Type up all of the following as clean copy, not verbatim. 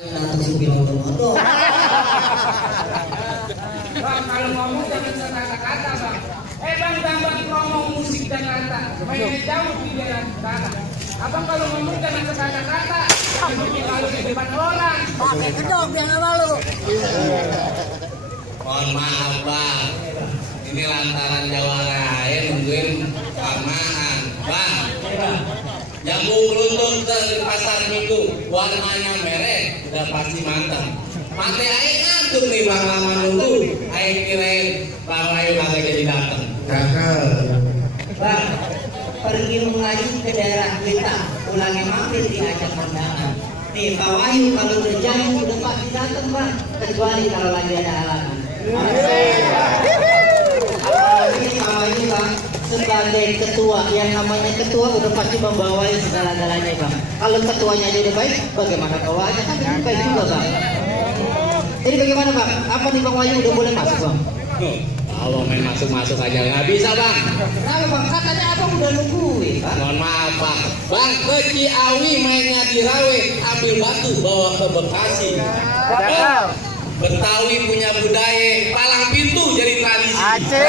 Bang, kalau ngomong jangan sekata-kata, Bang. Bang, gambar ngomong musik Jakarta. Mainnya jauh di Jakarta. Abang kalau ngomong jangan sekata-kata. Jangan bikin malu di depan orang. Pakai kedok jangan malu. Mohon maaf, Bang. Ini lantaran jawara nungguin keamanan. Bang, jambu beruntung dari pasar minggu. Warnanya merah, udah pasti mantap. Mati air ngantuk nih Bang, lama nunggu. Air kirain Bang Ayu kagak jadi datang. Gagal. Bang, pergi mengaji ke daerah kita, pulangnya mampir diajak kondangan. Nih Pak Wahyu kalau udah janji udah pasti datang Bang, kecuali kalau lagi ada halangan. Apalagi Pak Wahyu Bang, sebagai ketua, yang namanya ketua udah pasti membawai segala-galanya Bang. Kalau ketuanya aja udah baik, bagaimana bawahnya kan lebih baik juga Bang. Jadi bagaimana Bang? Apa nih Bang Wahyu udah boleh masuk Bang? Kalau main masuk-masuk aja nggak bisa Bang. Kenapa Bang? Katanya Abang udah nungguin Bang. Mohon maaf Bang. Bang ke Ciawi mainnya di Rawe, ambil batu bawa ke Bekasi. Betawi punya budaya, palang pintu jadi tradisi.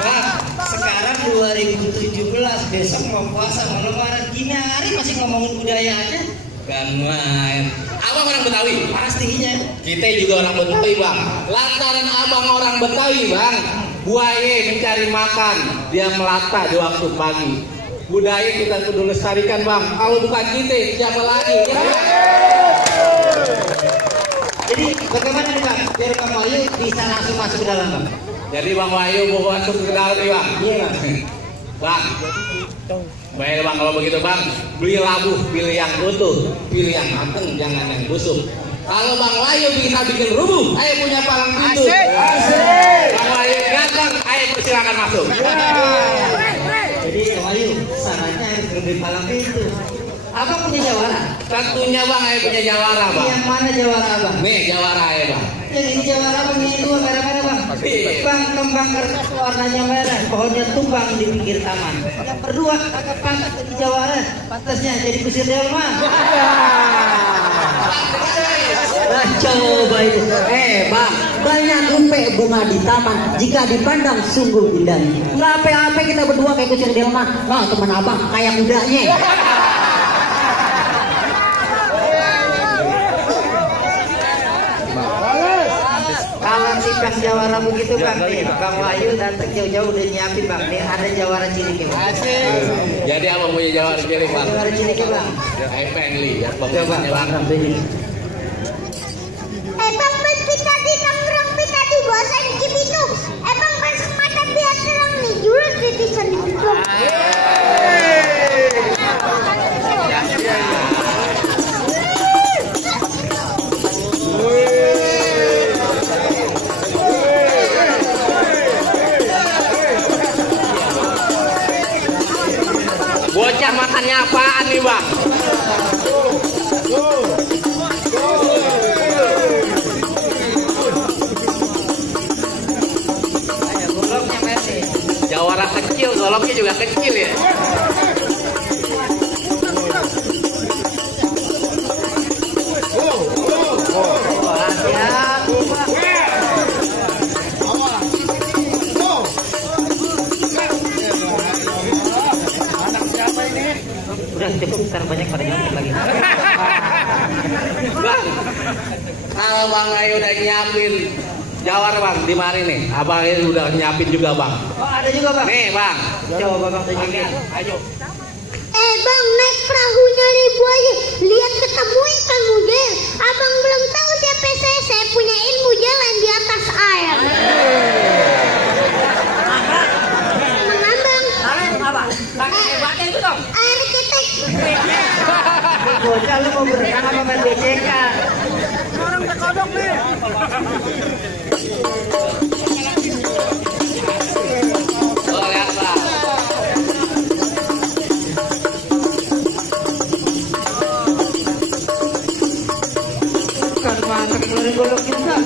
Bang, sekarang 2017, besok mau puasa, mau lebaran, gini hari masih ngomongin budaya aja. Kan main. Abang orang Betawi? Pastinya. Kita juga orang Betawi Bang. Lantaran abang orang Betawi Bang, buaya mencari makan, dia melata di waktu pagi. Budaya kita kudu lestarikan Bang. Kalau bukan kita, siapa lagi? Ya? Jadi bagaimana nih Bang? Biar Bang Wahyu bisa langsung masuk ke dalam Bang. Jadi Bang Wahyu mau masuk ke dalam nih Bang. Iya Bang. Bang, baik Bang kalau begitu Bang, beli labu, pilih yang utuh, pilih yang mateng, jangan yang busuk. Kalau Bang Wahyu bisa bikin rubuh, ayo punya palang pintu. Asik. Bang Wahyu ganteng, ayo silakan masuk. Jadi Bang Wahyu, syaratnya harus berbeli palang pintu. Abang punya jawara? Tentunya Bang, ayo punya jawara Bang. Yang mana jawara Abang? Nih jawara ya Bang. Yang ini jawara Bang, yang itu merah-merah Bang. Bang, kembang kertas warnanya merah, pohonnya tumbang di pinggir taman. Yang berdua agak pantas jadi jawara, pantasnya jadi kusir delman. Nah, coba itu. Bang, banyak umpe bunga di taman. Jika dipandang sungguh indah. Nggak apa-apa kita berdua kayak kusir delman. Nah, teman abang kayak kudanya. Kalau sidang jawara begitu Bang, nih Bang Wahyu datang jauh-jauh udah nyiapin Bang. Nih ada jawara cilik ya Bang. Jadi abang punya jawara cilik Bang. Jawara cilik ya Bang. Ayo pengen lihat Bang. Coba Bang, ambilin. Bang, kita di nongkrong kita di bosan gitu. Bang, masuk mata biar terang nih. Jurus titisan di pintu. Bocah makannya apaan nih Bang? Ada goloknya Messi. Jawara kecil, goloknya juga kecil ya. Udah cukup, ntar banyak pada nyopet lagi. Bang, kalau Bang Ayu udah nyiapin jawara Bang, di mari nih. Abang ini udah nyiapin juga Bang. Oh ada juga Bang. Nih Bang. Coba Bang tunjukin. Ayo. Bang, naik perahunya ribu aja. Lihat ketemu ikan mudel. Abang belum tahu siapa saya punya ilmu jalan di atas air. Mengambang. Apa? Hebatnya itu dong. Arsitek. Bocah lu mau berenang apa main BCK? Orang terkodok nih. Boleh apa? Bukan mantap ngeluarin golok juga.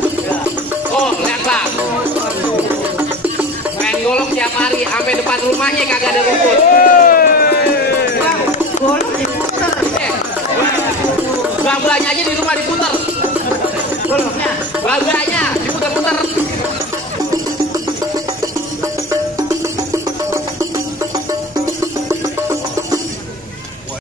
Oh, lihat Bang. Main golok tiap hari, sampai depan rumahnya kagak ada rumput. Bang, golok diputer. aja di rumah diputar. Goloknya. Bagi aja